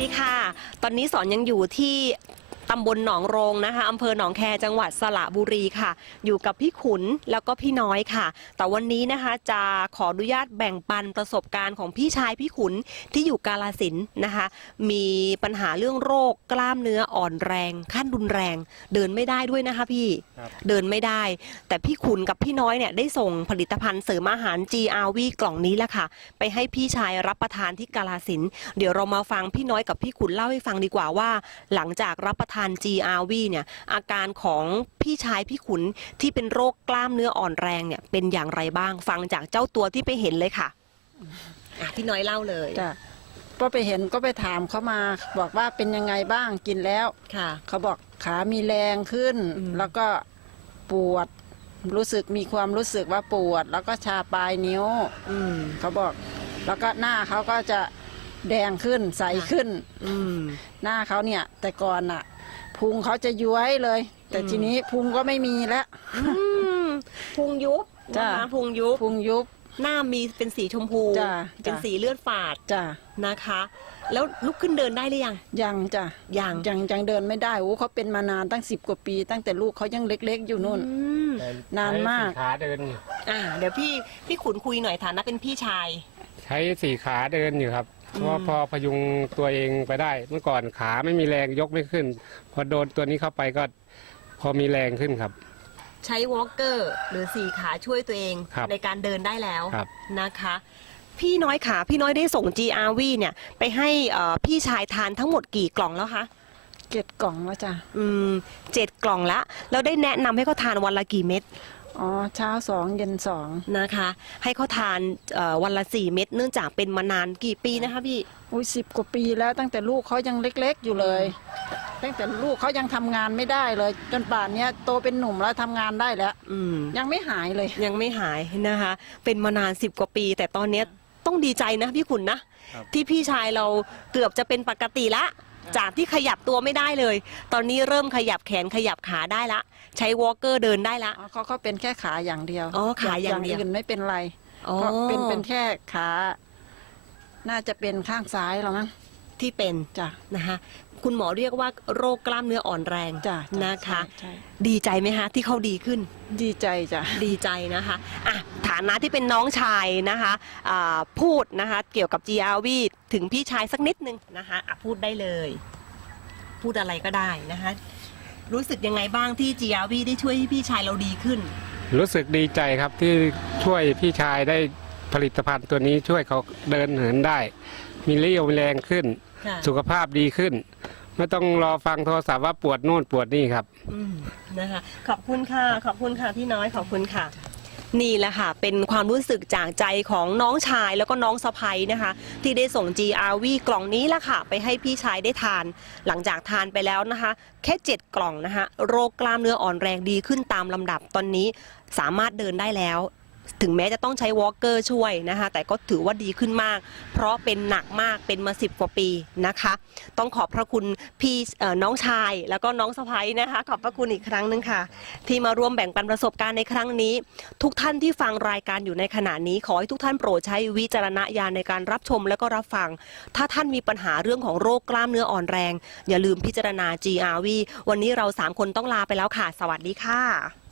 ดีค่ะ ตอนนี้สอนยังอยู่ที่ ตำบลหนองโรงนะคะอำเภอหนองแคจังหวัดสระบุรีค่ะ อยู่กับพี่ขุนแล้วก็พี่น้อยค่ะ แต่วันนี้นะคะจะขออนุญาตแบ่งปันประสบการณ์ของพี่ชายพี่ขุนที่อยู่กาลสินธุ์นะคะ มีปัญหาเรื่องโรคกล้ามเนื้ออ่อนแรง ขั้นรุนแรง เดินไม่ได้ด้วยนะคะพี่ครับเดินไม่ได้ แต่พี่ขุนกับพี่น้อยเนี่ยได้ส่งผลิตภัณฑ์เสริมอาหาร GRV กล่องนี้แหละค่ะ ไปให้พี่ชายรับประทานที่กาลสินธุ์เดี๋ยวเรามาฟังพี่น้อยกับพี่ขุนเล่าให้ฟังดีกว่าว่า หลังจากรับประทาน GRV เนี่ยอาการของพี่ชายพี่ขุนที่เป็นโรคกล้ามเนื้ออ่อนแรงเนี่ยเป็นอย่างไรบ้างฟังจากเจ้าตัวที่ไปเห็นเลยค่ะอะพี่น้อยเล่าเลยจ้ะก็ไปเห็นก็ไปถามเขามาบอกว่าเป็นยังไงบ้างกินแล้วค่ะ เขาบอกขามีแรงขึ้นอืมแล้วก็ปวดรู้สึกมีความรู้สึกว่าปวด แล้วก็ชาปลายนิ้วอืมเขาบอก แล้วก็หน้าเขาก็จะแดงขึ้นใสขึ้นอืมหน้าเขาเนี่ย แต่ก่อนอะ พุงเขาจะย้วยเลย แต่อืมทีนี้พุงก็ไม่มีแล้วอืมพุงยุบจ้ะนะคะพุงยุบพุงยุบ หน้ามีเป็นสีชมพู จ้ะเป็นจ้ะสีเลือดฝาดจ้ะนะคะ แล้วลุกขึ้นเดินได้หรือยัง ยังจ้ะยัง ยังยังเดินไม่ได้โอ้เขาเป็นมานานตั้งสิบกว่าปี ตั้งแต่ลูกเขายังเล็ก ๆ อยู่นู่น อืมแต่นานมาก ใช้สี่ขาเดินอยู่อ่า เดี๋ยวพี่พี่ขุนคุยหน่อยฐานะเป็นพี่ชาย ใช้สี่ขาเดินอยู่ครับอืม เพราะว่าพอพยุงตัวเองไปได้ เมื่อก่อนขาไม่มีแรงยกไม่ขึ้น พอโดนตัวนี้เข้าไปก็พอมีแรงขึ้นครับ ใช้วอล์กเกอร์หรือสี่ขาช่วยตัวเองครับในการเดินได้แล้วครับ นะคะ พี่น้อยขาพี่น้อยได้ส่ง GRV เนี่ยไปให้เอ่อพี่ชายทานทั้งหมดกี่กล่องแล้วคะเก็ดกล่องแล้วจ้ะอืมเจ็ดกล่องละแล้วได้แนะนำให้เขาทานวันละกี่เม็ด อ๋อเช้าสองเย็นสองนะคะ ให้เขาทานเอ่อวันละสี่เม็ดเนื่องจากเป็นมานานกี่ปีนะคะพี่ อุ้ยสิบกว่าปีแล้วตั้งแต่ลูกเขายังเล็ก ๆอยู่เลย ตั้งแต่ลูกเขายังทำงานไม่ได้เลย จนป่านเนี้ยโตเป็นหนุ่มแล้วทำงานได้แล้ว อืม ยังไม่หายเลย ยังไม่หายนะคะ เป็นมานานสิบกว่าปี แต่ตอนเนี้ยต้องดีใจนะพี่ขุนนะ ครับ ที่พี่ชายเราเกือบจะเป็นปกติละ จากที่ขยับตัวไม่ได้เลย ตอนนี้เริ่มขยับแขนขยับขาได้ละ ใช้วอล์กเกอร์เดินได้ละ อ๋อเขาเขาเป็นแค่ขาอย่างเดียวอ๋อขาอย่างเดียว อื่นไม่เป็นไรอ๋อเพราะเป็นเป็นแค่ขา น่าจะเป็นข้างซ้ายแล้วมั้งที่เป็นจ้ะ นะคะคุณหมอเรียกว่าโรคกล้ามเนื้ออ่อนแรงจ้ะจ้นะคะใช่ ดีใจไหมคะที่เขาดีขึ้น ดีใจจ้ะ ดีใจนะคะอะฐานะที่เป็นน้องชายนะคะอ่าพูดนะคะ เกี่ยวกับ GRV ถึงพี่ชายสักนิดนึงนะคะอะพูดได้เลย พูดอะไรก็ได้นะคะ รู้สึกยังไงบ้างที่ GRV ได้ช่วยให้พี่ชายเราดีขึ้น รู้สึกดีใจครับที่ช่วยพี่ชายได้ผลิตภัณฑ์ตัวนี้ช่วยเขาเดินเหินได้ มีเรี่ยวมีแรงขึ้น ค่ะ สุขภาพดีขึ้น ไม่ต้องรอฟังโทรศัพท์ว่าปวดโน่นปวดนี่ครับ อืมนะคะ ขอบคุณค่ะ ขอบคุณค่ะพี่น้อยขอบคุณค่ะ นี่แหละค่ะ เป็นความรู้สึกจากใจของน้องชายแล้วก็น้องสะพ้ยนะคะ ที่ได้ส่ง GRV กล่องนี้ละค่ะ ไปให้พี่ชายได้ทาน หลังจากทานไปแล้วนะคะ แค่ 7 กล่องนะคะ โรคกล้ามเนื้ออ่อนแรงดีขึ้นตามลำดับตอนนี้สามารถเดินได้แล้ว ถึงแม้จะต้องใช้วอล์กเกอร์ช่วยนะคะ แต่ก็ถือว่าดีขึ้นมาก เพราะเป็นหนักมากเป็นมาสิบกว่าปีนะคะ ต้องขอบพระคุณพี่น้องชายแล้วก็น้องสะพ้ยนะคะ ขอบพระคุณอีกครั้งหนึ่งค่ะ ที่มาร่วมแบ่งปันประสบการณ์ในครั้งนี้ ทุกท่านที่ฟังรายการอยู่ในขณะนี้ ขอให้ทุกท่านโปรดใช้วิจารณญาณในการรับชมและก็รับฟัง ถ้าท่านมีปัญหาเรื่องของโรคกล้ามเนื้ออ่อนแรง อย่าลืมพิจารณา GRV วันนี้เราสามคนต้องลาไปแล้วค่ะ สวัสดีค่ะ